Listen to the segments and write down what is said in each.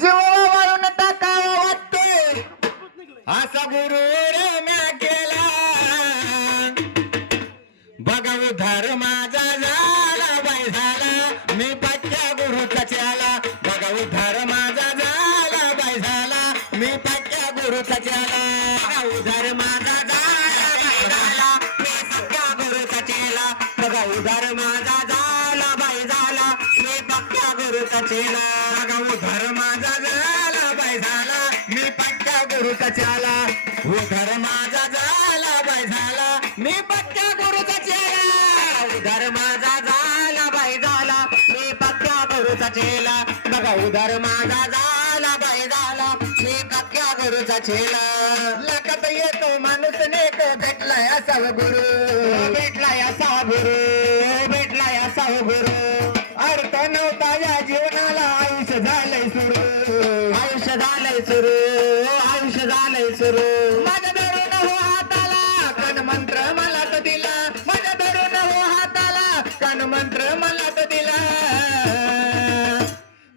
जीवा वाळून टाकावा वाटतोय असा गुरु रे म्या केला बघा उधार माझा झाला बाई झाला मी पक्क्या गुरुचा चला बघा उधार माझा झाला बाई झाला मी पक्क्या गुरुचा चला बघा उधार माझा झाला बाई झाला मी पक्क्या गुरुचा चला बघा उधार माझा झाला बाई झाला मी पक्क्या गुरुचा चला बघा उधार माझा झाला बाई झाला मी पक्क्या गुरुचा चला उधार माझा झाला बाई झाला मी पक्क्या गुरुचा चला उधार माझा झाला बाई झाला मी पक्क्या गुरुचा चेला बघा उधार माझा झाला बाई झाला मी पक्क्या गुरुचा चेला लक्षात येतो माणूस नेक भेटलाय असावा गुरु भेटलाय असावा गुरु भेटलाय असावा गुरु अर्थ नव्हता या जीवनाला आयुष्य झालंय सुरू आयुष्य झालंय सुरू आयुष्य झालंय सुरू माझ्या धरून हो हाताला कण मंत्र मला तर दिला माझ्या धरून हो हाताला कण मंत्र मला तर दिला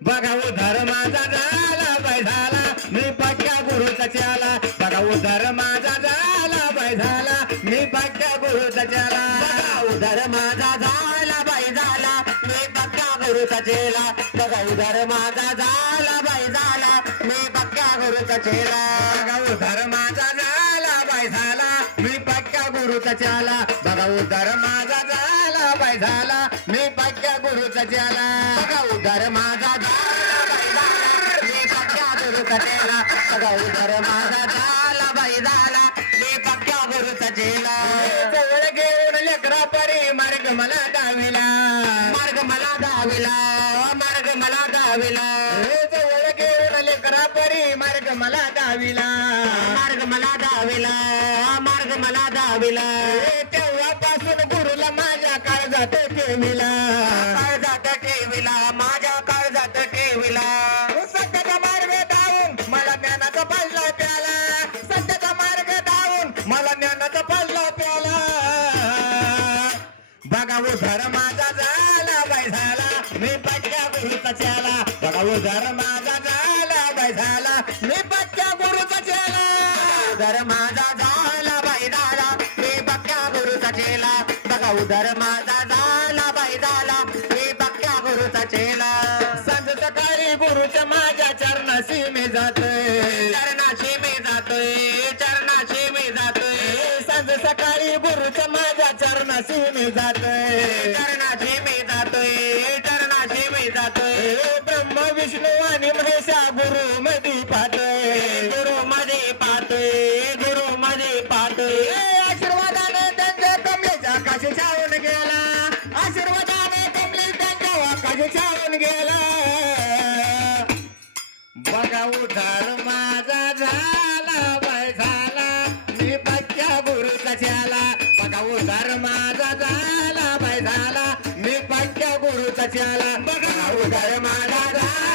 बघा उधार माझा झाला बाई झाला मी पक्क्या गुरुचा चला बघा उधार माझा झाला बाई झाला मी पक्क्या गुरुचा चला बघा उधार माझा झाला बाई झाला मी पक्क्या गुरुचा चेला बघा उधार माझा झाला बाई झाला मी पक्क्या गुरुचा चेला बघा उधार माझा झाला बाई झाला मी पक्क्या गुरुचा चला बघा उधार माझा झाला बाई झाला मी पक्क्या गुरुचा चला बघा उधार माझा झाला बाई झाला मी पक्क्या गुरुचा चेला बघा उधार माझा झाला बाई झाला मी पक्क्या गुरुचा चेला जवळ घेऊन लेकरा परी मार्ग मला दाविला मार्ग मला दाविला मार्ग मला दाविला जवळ घेऊन लेकरा परी मार्ग मला दाविला मार्ग मला दाविला मार्ग मला दाविला तेव्हापासून गुरुला माझ्या काळजात ठेविला काळजात ठेविला माझ्या काळजात ठेविला सत्याचा मार्ग धावून मला ज्ञानाचा पाजला प्याला सत्याचा मार्ग धावून मला ज्ञानाचा पाजला प्याला बघा उधार माझा झाला बाई झाला मी पक्क्या गुरुचा चला बघा उधार माझा झाला बाई झाला मी पक्क्या गुरुचा चला उधार माझा झाला बाई झाला मी पक्क्या गुरुचा चेला बघा उधार माझा झाला बाई झाला मी पक्क्या गुरुचा चेला संत सकाळी गुरुच्या माझ्या चरणाशी मी जातोय चरणाशी मी जातोय चरणाशी मी जातोय संत सकाळी गुरुच्या माझ्या चरणाशी मी जातोय चरणाशी मी जातोय चरणाशी मी जातोय ब्रह्म विष्णू आणि महेशा गुरु मध्ये पाहतोय गुरु मध्ये पाहतोय गुरु मध्ये पाहतोय आशीर्वादाने त्यांच्या कमलेच्या आकाशी छावून गेला आशीर्वादाने कमले त्यांच्या आकाशी छावून गेला बघा उधार माझा झाला बाई झाला मी पक्क्या गुरुचा चला बघा उधार माझा झाला बाई झाला मी पक्क्या गुरुचा चला बघा उधार माझा झाला